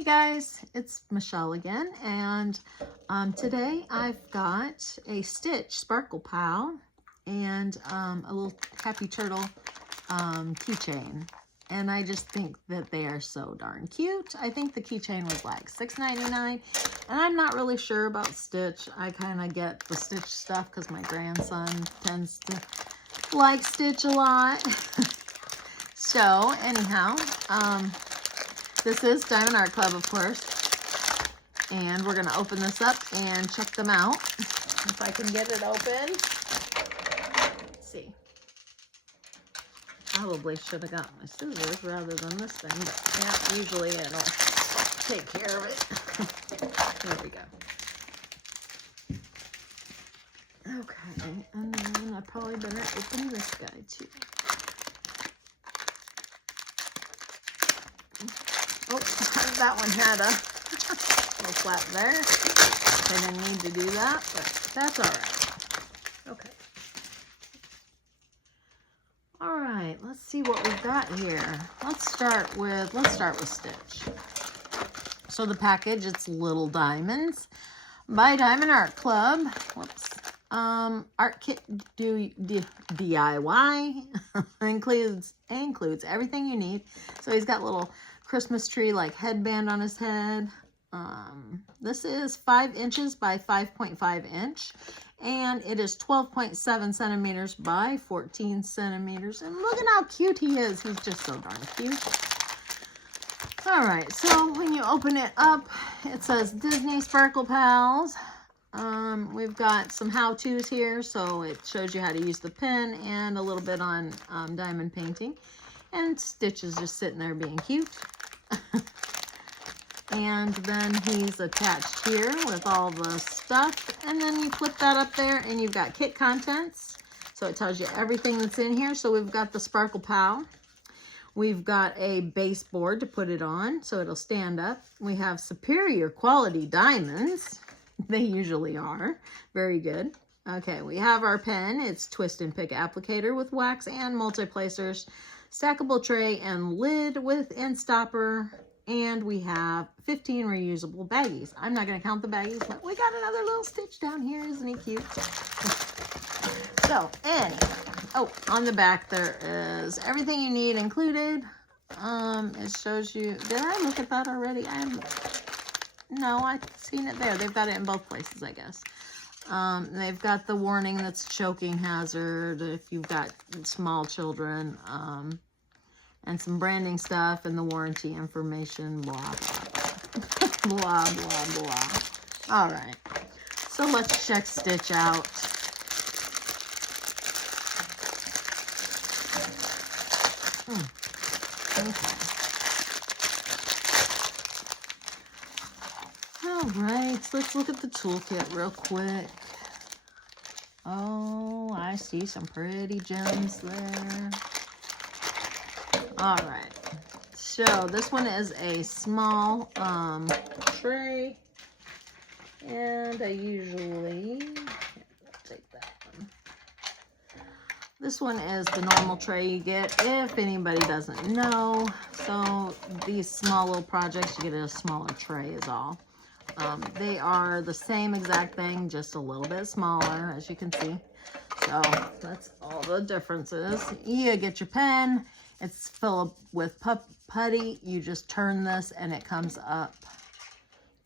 Hey guys, it's Michelle again, and today I've got a Stitch Sparkle Pal and a little Happy Turtle keychain, and I just think that they are so darn cute. I think the keychain was like $6.99, and I'm not really sure about Stitch. I kind of get the Stitch stuff because my grandson tends to like Stitch a lot. So anyhow, this is Diamond Art Club, of course, and we're going to open this up and check them out. If I can get it open. Let's see. Probably should have got my scissors rather than this thing, but yeah, usually it'll take care of it. There we go. Okay, and then I probably better open this guy too. Oh, that one had a little flap there. I didn't need to do that, but that's all right. Okay. All right, let's see what we've got here. Let's start with Stitch. So the package, it's Little Diamonds by Diamond Art Club. Whoops. Art kit DIY includes everything you need. So he's got little Christmas tree like headband on his head. This is 5 inches by 5.5 inch, and it is 12.7 centimeters by 14 centimeters. And look at how cute he is. He's just so darn cute. All right, so when you open it up, it says Disney Sparkle Pals. We've got some how-tos here, so it shows you how to use the pen and a little bit on diamond painting. And Stitch is just sitting there being cute. And then he's attached here with all the stuff. And then you flip that up there and you've got kit contents. So it tells you everything that's in here. So we've got the Sparkle Pal. We've got a baseboard to put it on so it'll stand up. We have superior quality diamonds. They usually are. Very good. Okay, we have our pen. It's twist and pick applicator with wax and multi-placers. Stackable tray and lid with end stopper. And we have 15 reusable baggies. I'm not going to count the baggies, but we got another little Stitch down here. Isn't he cute? So, anyway. Oh, on the back there is everything you need included. It shows you. Did I look at that already? No, I've seen it there. They've got it in both places, I guess. They've got the warning that's choking hazard if you've got small children. And some branding stuff and the warranty information, blah, blah, blah. Blah, blah, blah. All right. So let's check Stitch out. Okay. All right. Let's look at the toolkit real quick. Oh, I see some pretty gems there. All right, so this one is a small tray, and I usually take that one. This one is the normal tray you get if anybody doesn't know. So these small little projects, you get a smaller tray is all. They are the same exact thing, just a little bit smaller, as you can see. So that's all the differences. You get your pen. It's filled with putty. You just turn this and it comes up.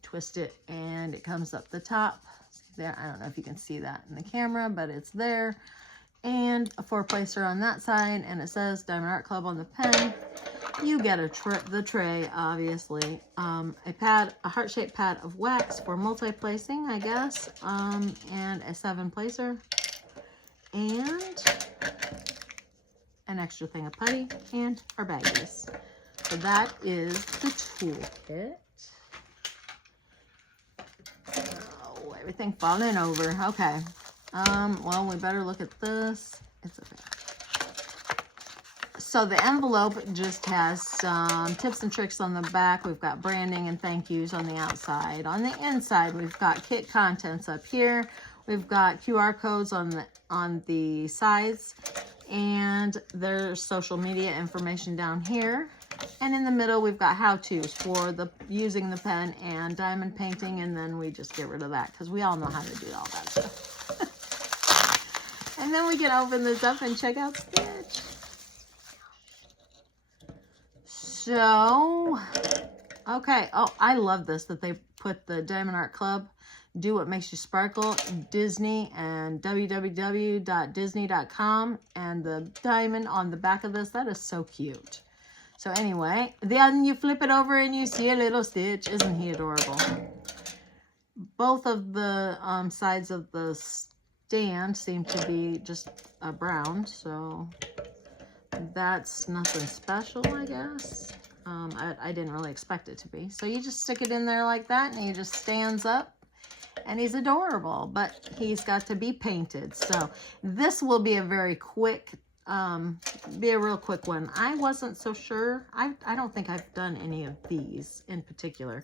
Twist it and it comes up the top. See there? I don't know if you can see that in the camera, but it's there. And a 4-placer on that side, and it says Diamond Art Club on the pen. You get the tray, obviously. A heart-shaped pad of wax for multi-placing, I guess. And a 7-placer. And an extra thing of putty and our baggies. So that is the toolkit. Oh, everything falling over. Okay. Well, we better look at this. It's okay. So the envelope just has some tips and tricks on the back. We've got branding and thank yous on the outside. On the inside, we've got kit contents up here. We've got QR codes on the sides. And there's social media information down here. And in the middle, we've got how-tos for the using the pen and diamond painting, and then we just get rid of that because we all know how to do all that stuff. And then we can open this up and check out Stitch. So, okay. Oh, I love this that they put the Diamond Art Club, Do What Makes You Sparkle, Disney, and www.disney.com, and the diamond on the back of this. That is so cute. So anyway, then you flip it over and you see a little Stitch. Isn't he adorable? Both of the sides of the stand seem to be just brown, so that's nothing special, I guess. I didn't really expect it to be. So you just stick it in there like that, and he just stands up, and he's adorable, but he's got to be painted. So this will be a very quick real quick one. I wasn't so sure. I don't think I've done any of these in particular.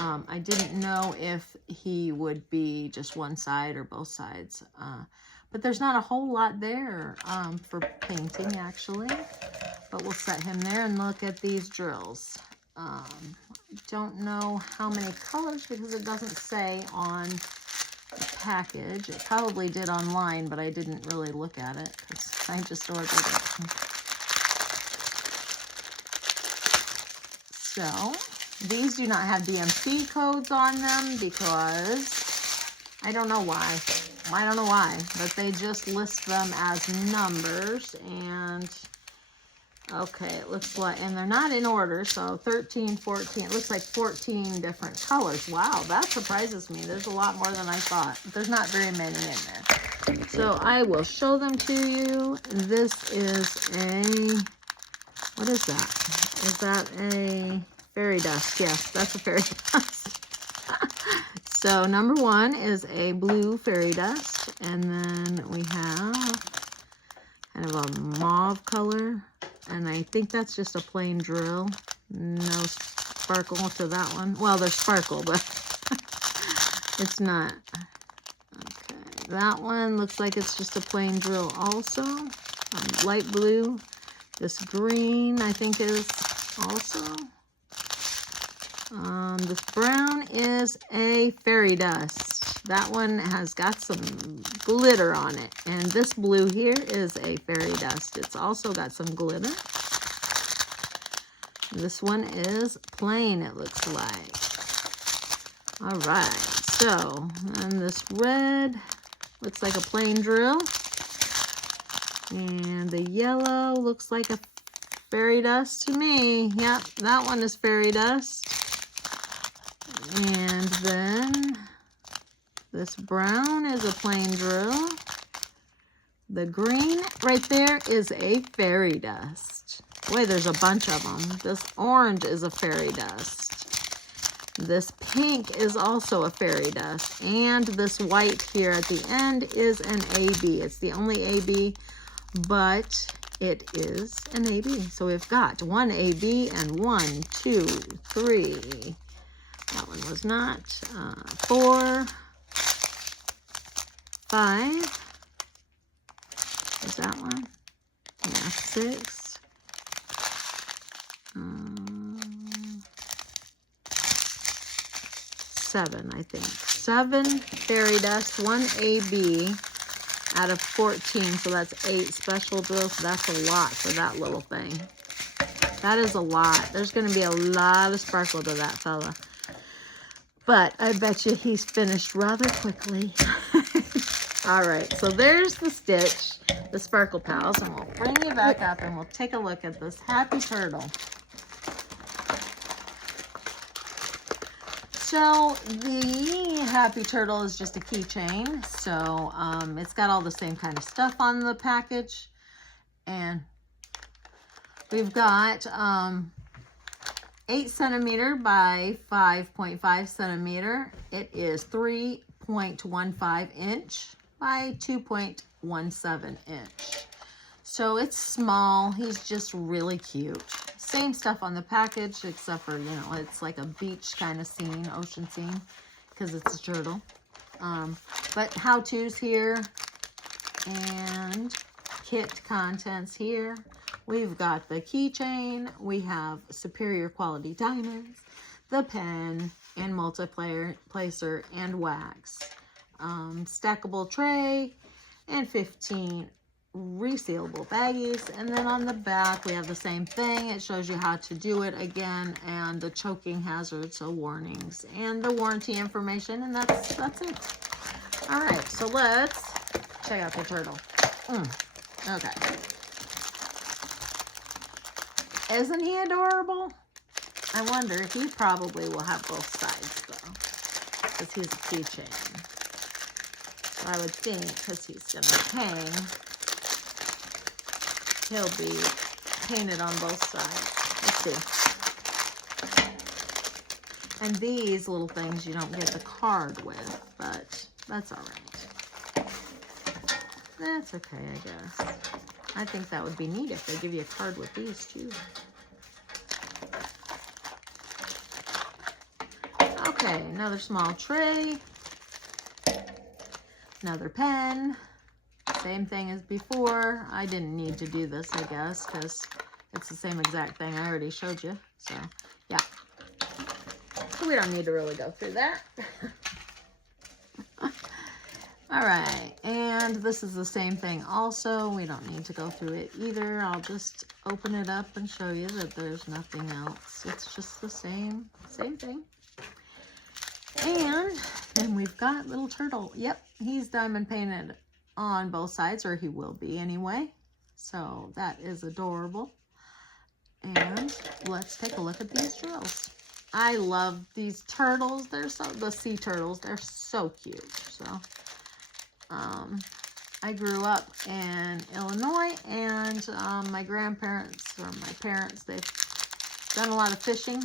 I didn't know if he would be just one side or both sides. But there's not a whole lot there for painting, actually. But we'll set him there and look at these drills. Don't know how many colors because it doesn't say on the package. It probably did online, but I didn't really look at it because I just ordered it. So these do not have DMC codes on them because I don't know why. I don't know why, but they just list them as numbers. And okay, it looks like, and they're not in order, so 13, 14, it looks like 14 different colors. Wow, that surprises me. There's a lot more than I thought. There's not very many in there. So I will show them to you. This is a, what is that? Is that a fairy dust? Yes, that's a fairy dust. So number one is a blue fairy dust, and then we have kind of a mauve color. And I think that's just a plain drill. No sparkle to that one. Well, there's sparkle, but it's not. Okay, that one looks like it's just a plain drill also. Light blue. This green, I think, is also. This brown is a fairy dust. That one has got some glitter on it. And this blue here is a fairy dust. It's also got some glitter. This one is plain, it looks like. All right, so, and this red looks like a plain drill. And the yellow looks like a fairy dust to me. Yep, that one is fairy dust. And then this brown is a plain drill. The green right there is a fairy dust. Boy, there's a bunch of them. This orange is a fairy dust. This pink is also a fairy dust. And this white here at the end is an AB. It's the only AB, but it is an AB. So we've got one AB and 1, 2, 3. That one was not. 4, 5. Is that one? Yeah, 6. 7, I think. 7 fairy dust, 1 AB out of 14. So that's 8 special drills. So that's a lot for that little thing. That is a lot. There's going to be a lot of sparkle to that fella. But I bet you he's finished rather quickly. All right, so there's the Stitch, the Sparkle Pals, and we'll bring you back up and we'll take a look at this Happy Turtle. So the Happy Turtle is just a keychain, so it's got all the same kind of stuff on the package, and we've got 8 centimeter by 5.5 centimeter. It is 3.15 inch by 2.17 inch. So it's small. He's just really cute. Same stuff on the package, except for, you know, it's like a beach kind of scene, ocean scene, because it's a turtle. But how-tos here, and kit contents here. We've got the keychain. We have superior quality diamonds, the pen, and multiplayer placer and wax. Stackable tray, and 15 resealable baggies. And then on the back, we have the same thing. It shows you how to do it again, and the choking hazards, so warnings, and the warranty information, and that's it. All right, so let's check out the turtle. Okay. Isn't he adorable? I wonder, he probably will have both sides, though, because he's a keychain. So I would think, because he's going to hang, he'll be painted on both sides. Let's see. And these little things you don't get the card with, but that's all right. That's okay, I guess. I think that would be neat if they give you a card with these too. Okay, another small tray. Another pen. Same thing as before. I didn't need to do this, I guess, because it's the same exact thing I already showed you. So, yeah. So we don't need to really go through that. All right, and this is the same thing also. We don't need to go through it either. I'll just open it up and show you that there's nothing else. It's just the same thing. And then we've got little turtle. Yep, he's diamond painted on both sides, or he will be anyway. So that is adorable. And let's take a look at these drills. I love these turtles. They're the sea turtles. They're so cute. So I grew up in Illinois, and my grandparents, or my parents, they've done a lot of fishing,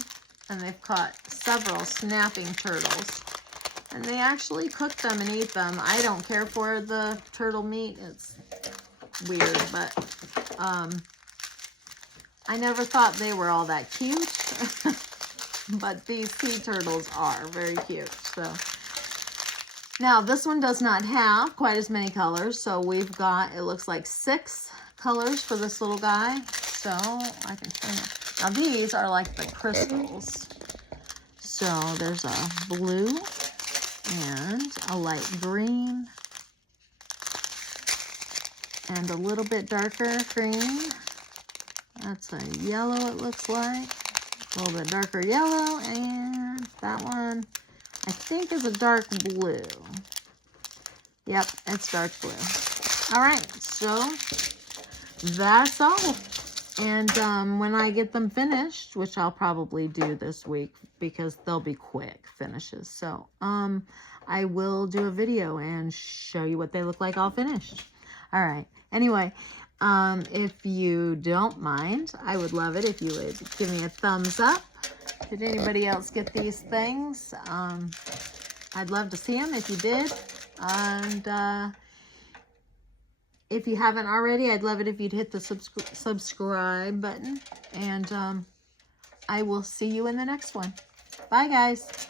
and they've caught several snapping turtles. And they actually cook them and eat them. I don't care for the turtle meat. It's weird, but I never thought they were all that cute. But these sea turtles are very cute. So now this one does not have quite as many colors. So we've got, it looks like 6 colors for this little guy. So I can show you. Now these are like the crystals. So there's a blue and a light green and a little bit darker green. That's a yellow, it looks like. A little bit darker yellow, and that one I think is a dark blue. Yep, it's dark blue. All right, so that's all. And when I get them finished, which I'll probably do this week because they'll be quick finishes. So I will do a video and show you what they look like all finished. All right. Anyway, if you don't mind, I would love it if you would give me a thumbs up. Did anybody else get these things? I'd love to see them if you did. And if you haven't already, I'd love it if you'd hit the subscribe button. And I will see you in the next one. Bye, guys.